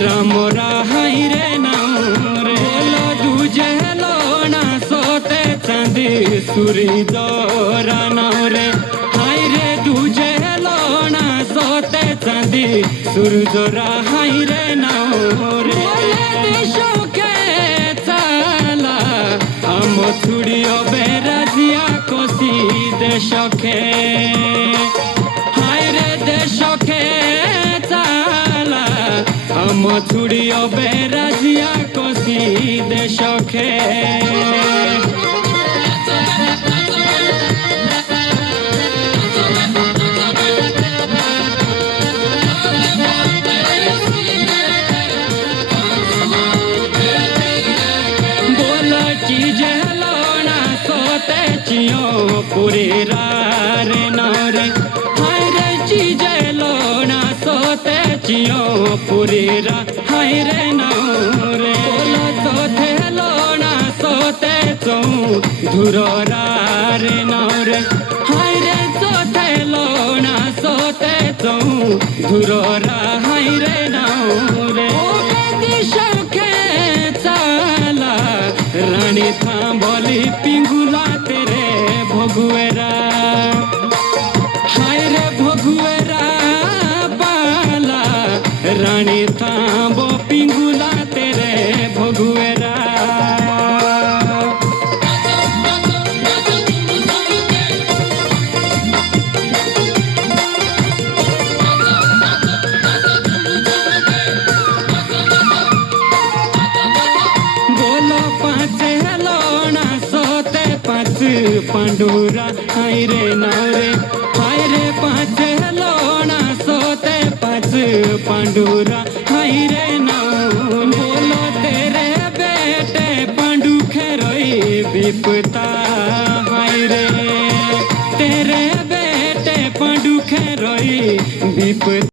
राम राहाई रे नाम रे लो दूजे लोना सोते चांदी सुरी दोरा नाम रे हाय रे दूजे लोना सोते चांदी सुरी दोरा हाय रे नाम रे देशोके चाला आम छुड़ियो बेराजिया कोसी देशोके हाय रे देशोके चाला आम छुड़ियो बेराजिया कोसी देशोके पूरी रे नारे हाय रे चीजे लोना सोते चियो पूरी हाय रे नारे बोलो सोते लोना सोते चो धुरोरा रे नारे हाय रे सोते लोना सोते चो धुरोरा हाय रे नारे दिशोके चाला रानी थांबली पिंगुला तेरे भगुएरा हाय रे भगुएरा बाला रानी थांबो पिंगुला तेरे भगुएरा बोलो पाँच लोना सोते पाँच पांडुरा हाय रे नारे हाय रे पाँच लोना सोते पाँच पांडुरा हाय रे नाम बोलो तेरे बेटे पांडु खेरोई विपता हाय रे तेरे बेटे पांडु खेरोई विपता।